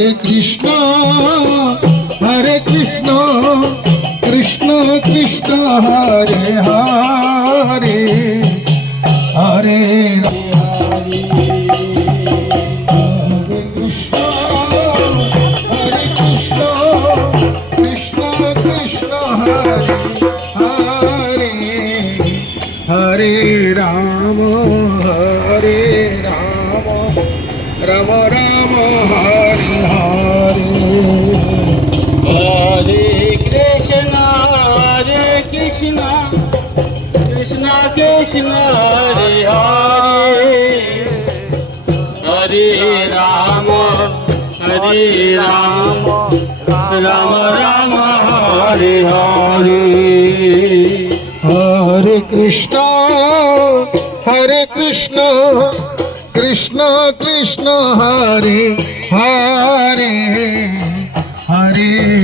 Hare Krishna, Hare Krishna, Krishna Krishna, Hare Hare, Hare Hare Rama, Hare Rama, Rama Rama, Hare Hare. Hare Krishna, Hare Krishna, Krishna Krishna, Hare Hare, Hare Rama, Hare Rama, Rama Rama, Hare Hare. Hare Krishna, Hare Krishna, Krishna Krishna, Hare Hare, Hare